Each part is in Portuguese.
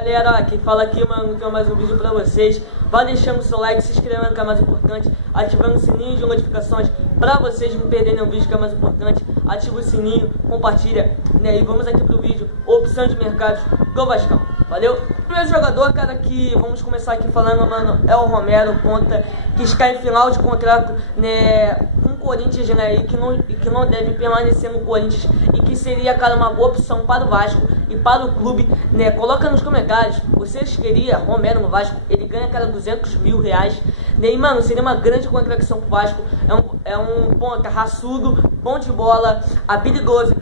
Galera, ó, quem fala aqui, mano, que é mais um vídeo pra vocês. Vai deixando o seu like, se inscrevendo, que é mais importante, ativando o sininho de notificações pra vocês não perderem um vídeo, que é mais importante. Ativa o sininho, compartilha, né? E vamos aqui pro vídeo, opção de mercados do Vascão. Valeu? O primeiro jogador, cara, que vamos começar aqui falando, mano, é o Romero, ponta, que está em final de contrato, né, com o Corinthians, né, e que não deve permanecer no Corinthians, e que seria, cara, uma boa opção para o Vasco e para o clube, né? Coloca nos comentários, vocês queriam Romero no Vasco? Ele ganha, cara, 200 mil reais, né? E, mano, seria uma grande contratação pro Vasco. É um ponta raçudo, bom de bola, habilidoso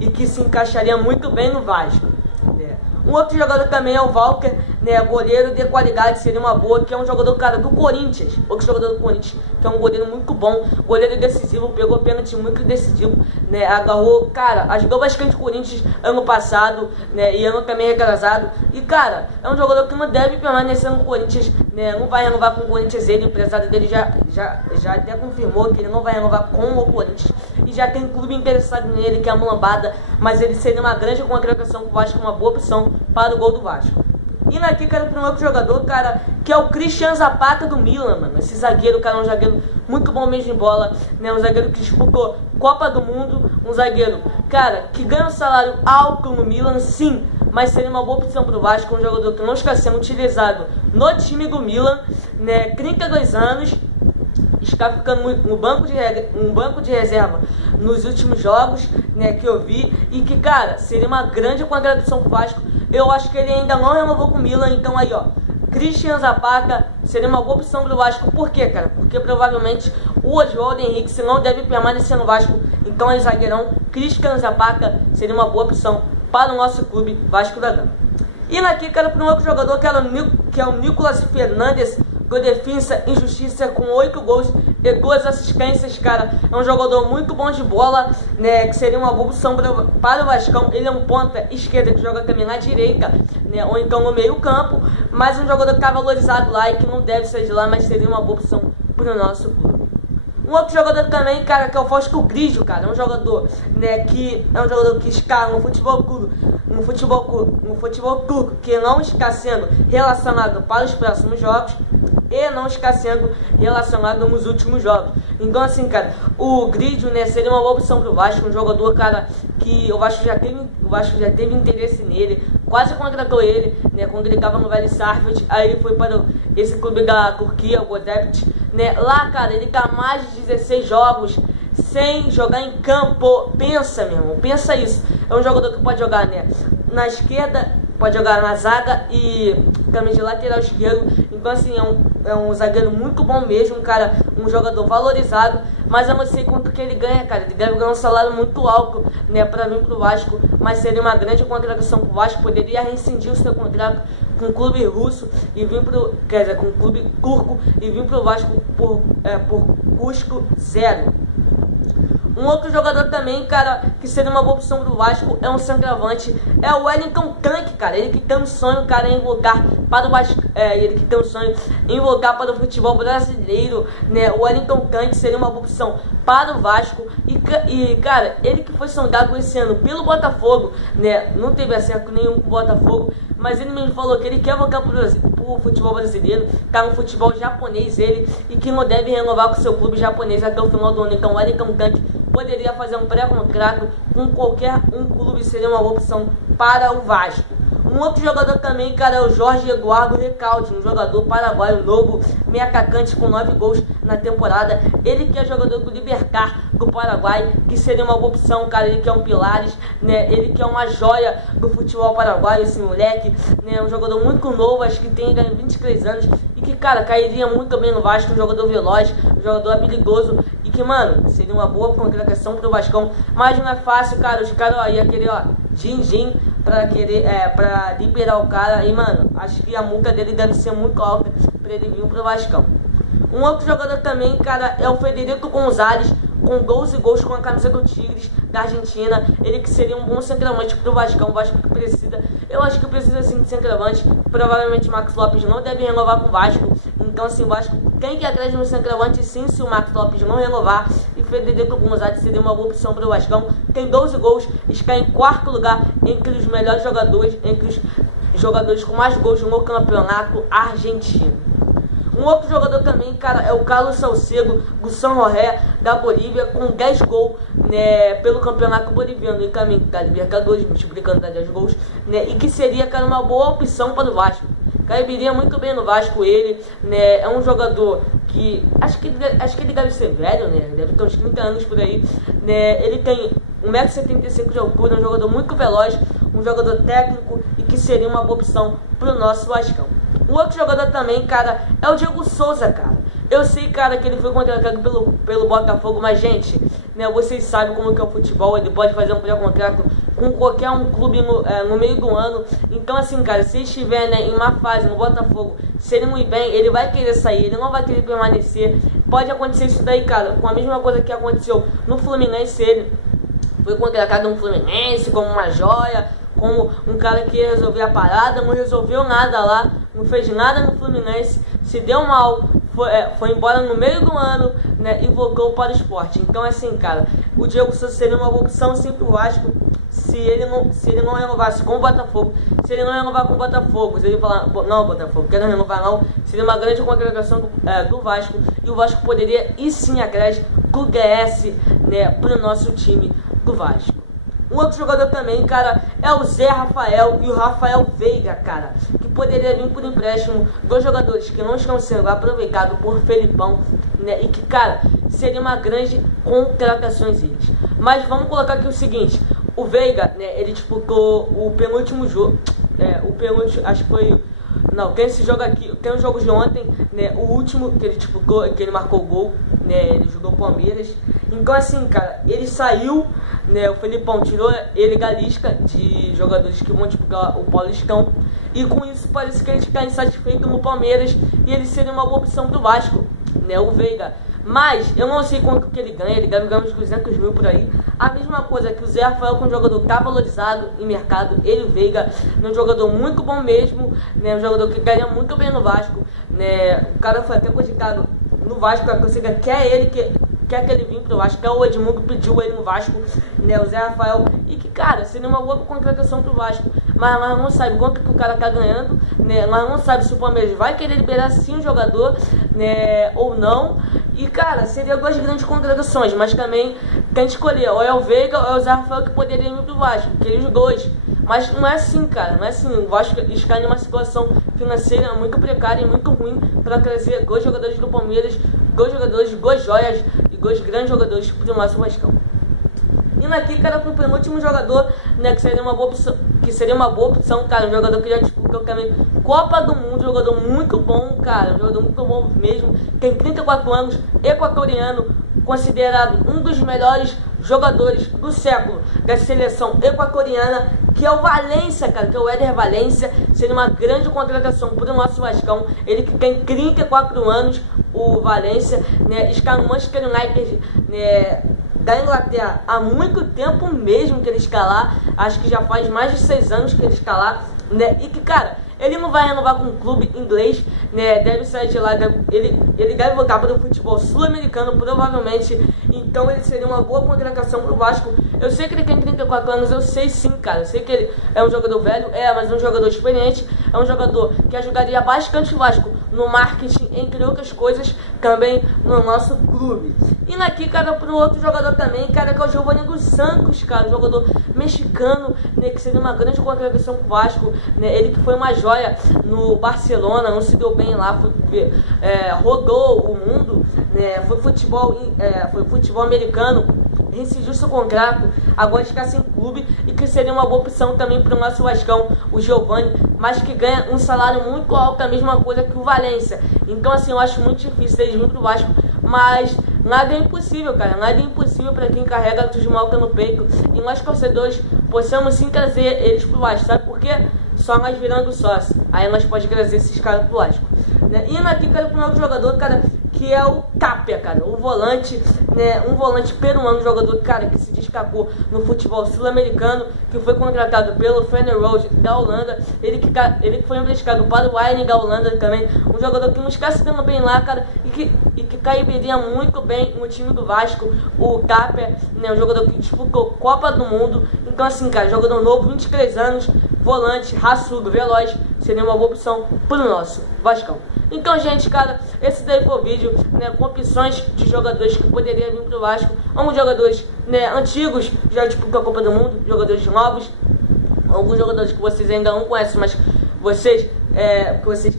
e que se encaixaria muito bem no Vasco, né? Um outro jogador também é o Walker, né, goleiro de qualidade, seria uma boa, que é um jogador, cara, do Corinthians, outro jogador do Corinthians, que é um goleiro muito bom, goleiro decisivo, pegou pênalti muito decisivo, né, agarrou, cara, ajudou bastante o Corinthians ano passado, né, e ano também retrasado, e, cara, é um jogador que não deve permanecer no Corinthians, né, não vai renovar com o Corinthians, ele, o empresário dele já até confirmou que ele não vai renovar com o Corinthians, e já tem clube interessado nele, que é a Mulambada, mas ele seria uma grande contratação pro Vasco, uma boa opção para o gol do Vasco. Indo aqui, cara, para um outro jogador, cara, que é o Christian Zapata do Milan, mano. Esse zagueiro, cara, é um zagueiro muito bom mesmo em bola, né? Um zagueiro que disputou Copa do Mundo, um zagueiro, cara, que ganha um salário alto no Milan, sim, mas seria uma boa opção pro Vasco, um jogador que não está sendo utilizado no time do Milan, né? 32 anos, está ficando no banco de reserva nos últimos jogos, né, que eu vi, e que, cara, seria uma grande contratação pro Vasco. Eu acho que ele ainda não renovou com o Milan, então aí, ó, Christian Zapata seria uma boa opção pro Vasco. Por quê, cara? Porque provavelmente o Oswaldo Henrique não deve permanecer no Vasco, então aí, zagueirão, Christian Zapata seria uma boa opção para o nosso clube Vasco da Gama. E aqui, cara, para um outro jogador, que é o Nicolas Fernandes, com defesa e justiça, com 8 gols e 2 assistências, cara. É um jogador muito bom de bola, né, que seria uma boa opção para o Vascão. Ele é um ponta esquerda que joga também na direita, né, ou então no meio campo, mas um jogador que está valorizado lá e que não deve sair de lá, mas seria uma boa opção para o nosso clube. Um outro jogador também, cara, que é o Fausto Grigio, cara, é um jogador, né, que escala no futebol turco, que não está sendo relacionado para os próximos jogos e não está sendo relacionado nos últimos jogos. Então, assim, cara, o Grigio, né, seria uma boa opção pro Vasco, um jogador, cara, que o Vasco já teve interesse nele, quase contratou ele, né, quando ele estava no Vélez Sarsfield. Aí ele foi para esse clube da Turquia, o Godepit, né, lá, cara, ele tá mais de 16 jogos sem jogar em campo. Pensa, meu irmão, pensa isso. É um jogador que pode jogar, né, na esquerda, pode jogar na zaga e também de lateral esquerdo. Então, assim, é um zagueiro muito bom mesmo, cara, um jogador valorizado, mas eu não sei quanto que ele ganha, cara. Ele deve ganhar um salário muito alto, né, pra vir pro Vasco, mas seria uma grande contratação pro Vasco. Poderia rescindir o seu contrato com o clube russo e vir com o clube turco e vir pro Vasco por custo zero. Um outro jogador também, cara, que seria uma boa opção do Vasco, é um centroavante, é o Wellington Tanque, cara. Ele que tem um sonho, cara, em voltar para o Vasco, ele que tem um sonho em voltar para o futebol brasileiro, né? O Wellington Tanque seria uma boa opção para o Vasco e, cara, ele que foi sondado esse ano pelo Botafogo, né? Não teve acerto nenhum com o Botafogo, mas ele mesmo falou que ele quer voltar para o futebol brasileiro, tá no futebol japonês ele, e que não deve renovar com seu clube japonês até o final do ano. Então o Wellington Tanque poderia fazer um pré-contrato com qualquer clube, seria uma boa opção para o Vasco. Um outro jogador também, cara, é o Jorge Eduardo Recalde, um jogador paraguaio novo, meio atacante com 9 gols na temporada. Ele que é jogador do Libertar do Paraguai, que seria uma boa opção, cara. Ele que é um pilares, né? Ele que é uma joia do futebol paraguaio, esse moleque, né? Um jogador muito novo, acho que tem 23 anos e que, cara, cairia muito bem no Vasco, um jogador veloz, um jogador habilidoso e que, mano, seria uma boa contratação pro Vascão. Mas não é fácil, cara. Os caras, ó, ia querer, ó, din-din pra liberar o cara. E, mano, acho que a multa dele deve ser muito alta pra ele vir pro Vascão. Um outro jogador também, cara, é o Federico Gonzalez, com gols e gols com a camisa do Tigres da Argentina. Ele que seria um bom centroavante pro Vascão. O Vasco que precisa, eu acho que precisa sim de centroavante. Provavelmente o Max Lopes não deve renovar com o Vasco. Então, assim, o Vasco tem que ir atrás de um centroavante sim, se o Max Lopes não renovar. E Federico Gonzalez seria uma boa opção para o Vascão. Tem 12 gols, está em quarto lugar entre os melhores jogadores, entre os jogadores com mais gols no campeonato argentino. Um outro jogador também, cara, é o Carlos Salcedo, do San José, da Bolívia, com 10 gols, né, pelo campeonato boliviano e caminho da Libertadores, multiplicando 10 gols, né, e que seria, cara, uma boa opção para o Vasco. Cairia muito bem no Vasco ele, né, é um jogador que, acho que ele deve ser velho, né, deve ter uns 30 anos por aí, né, ele tem 1,75 m de altura, um jogador muito veloz, um jogador técnico e que seria uma boa opção para o nosso Vascão. O outro jogador também, cara, é o Diego Souza, cara. Eu sei, cara, que ele foi contratado pelo Botafogo, mas, gente, né, vocês sabem como que é o futebol, ele pode fazer um pré-contrato com qualquer um clube no meio do ano. Então, assim, cara, se estiver, né, em uma fase no Botafogo, se ele não ir bem, ele vai querer sair, ele não vai querer permanecer. Pode acontecer isso daí, cara, com a mesma coisa que aconteceu no Fluminense. Ele foi contratado no Fluminense como uma joia, como um cara que ia resolver a parada, não resolveu nada lá, não fez nada no Fluminense, se deu mal, foi embora no meio do ano, né, e voltou para o Sport. Então, assim, cara, o Diego Souza seria uma boa opção sim pro Vasco, se ele não renovasse com o Botafogo. Se ele não renovar com o Botafogo, se ele falar, não, Botafogo, quero renovar não, seria uma grande contratação do Vasco, e o Vasco poderia ir sim atrás do GS, né, pro nosso time do Vasco. Um outro jogador também, cara, é o Zé Rafael e o Rafael Veiga, cara, que poderia vir por empréstimo. Dois jogadores que não estão sendo aproveitados por Felipão, né, e que, cara, seria uma grande contratação eles. Mas vamos colocar aqui o seguinte, o Veiga, né, ele disputou o penúltimo jogo, acho que foi... Não, tem esse jogo aqui, tem os jogos de ontem, né, o último que ele disputou, que ele marcou o gol, né, ele jogou o Palmeiras. Então, assim, cara, ele saiu, né, o Felipão tirou ele da lista de jogadores que vão disputar o Paulistão, e com isso parece que ele está insatisfeito no Palmeiras, e ele seria uma boa opção do Vasco, né, o Veiga. Mas eu não sei quanto que ele ganha uns 200 mil por aí. A mesma coisa que o Zé Rafael, que é um jogador que está valorizado em mercado, ele, o Veiga, é um jogador muito bom mesmo, né, um jogador que ganha muito bem no Vasco, né, o cara foi até cogitado no Vasco, a torcida quer que ele vinha pro Vasco, que o Edmundo pediu ele no Vasco, né, o Zé Rafael, e que, cara, seria uma boa contratação pro Vasco, mas nós não sabemos quanto que o cara tá ganhando, né, nós não sabemos se o Palmeiras vai querer liberar sim o jogador, né, ou não, e, cara, seria duas grandes contratações, mas também tem que escolher, ou é o Veiga ou é o Zé Rafael que poderia ir pro Vasco, aqueles dois. Mas não é assim, cara, não é assim. O Vasco está em uma situação financeira muito precária e muito ruim para trazer dois jogadores do Palmeiras, dois joias e dois grandes jogadores para o nosso Vascão. Indo aqui, cara, com o penúltimo jogador, né, que seria uma boa opção, cara, um jogador que já disputou também Copa do Mundo, um jogador muito bom, cara, um jogador muito bom mesmo, tem 34 anos, equatoriano, considerado um dos melhores jogadores do século da seleção equatoriana, que é o Valência, cara, que é o Éder Valência. Seria uma grande contratação para o nosso Vascão. Ele que tem 34 anos, o Valência, né, está no Manchester United, né, da Inglaterra há muito tempo mesmo que ele está lá. Acho que já faz mais de 6 anos que ele está lá, né, e que, cara, ele não vai renovar com um clube inglês, né, deve sair de lá, ele deve voltar para o futebol sul-americano, provavelmente. Então ele seria uma boa contratação para o Vasco. Eu sei que ele tem 34 anos, eu sei sim, cara, eu sei que ele é um jogador velho, mas é um jogador experiente, é um jogador que ajudaria bastante o Vasco no marketing, entre outras coisas, também no nosso clube. E aqui, cara, para o outro jogador também, cara, que é o Giovanni dos Santos, cara, um jogador mexicano, né, que seria uma grande contratação para o Vasco, né, ele que foi uma joia no Barcelona, não se deu bem lá, rodou o mundo, né, foi futebol americano, rescindiu seu contrato, agora está sem clube, e que seria uma boa opção também para o nosso Vascão, o Giovanni, mas que ganha um salário muito alto, a mesma coisa que o Valência. Então, assim, eu acho muito difícil eles virem para o Vasco, mas nada é impossível, cara, nada é impossível para quem carrega a Tujimalca no peito, e nós torcedores possamos sim trazer eles para o Vasco, sabe por quê? Só nós virando sócio, aí nós podemos trazer esses caras pro Vasco, né? Indo aqui, cara, para um outro jogador, cara, que é o Tapia, cara, o volante, né, um volante peruano, jogador, cara, que se destacou no futebol sul-americano, que foi contratado pelo Feyenoord da Holanda, ele que foi emprestado para o Ajax da Holanda também, um jogador que não está se dando bem lá, cara, e que cairia muito bem no time do Vasco, o Tapia, né, um jogador que disputou Copa do Mundo, então assim, cara, jogador novo, 23 anos, volante, raçudo, veloz, seria uma boa opção pro nosso Vascão. Então, gente, cara, esse daí foi o vídeo, né, com opções de jogadores que poderiam vir pro Vasco. Alguns jogadores, né, antigos, já disputou a Copa do Mundo, jogadores novos, alguns jogadores que vocês ainda não conhecem, mas que vocês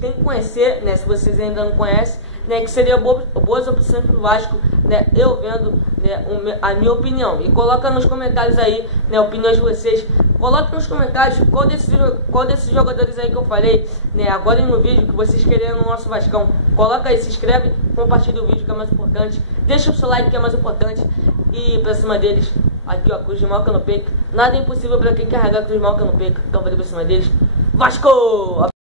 têm que conhecer, né, se vocês ainda não conhecem, né, que seria boas opções pro Vasco, né, eu vendo, né, a minha opinião. E coloca nos comentários aí, né, opiniões de vocês. Coloque nos comentários qual desses jogadores aí que eu falei, né, agora no vídeo que vocês querem no nosso Vascão. Coloca aí, se inscreve, compartilha o vídeo que é mais importante. Deixa o seu like que é mais importante. E pra cima deles, aqui ó, cruz de malca no peito. Nada é impossível pra quem carregar cruz de malca no peito. Então vai pra cima deles. Vasco!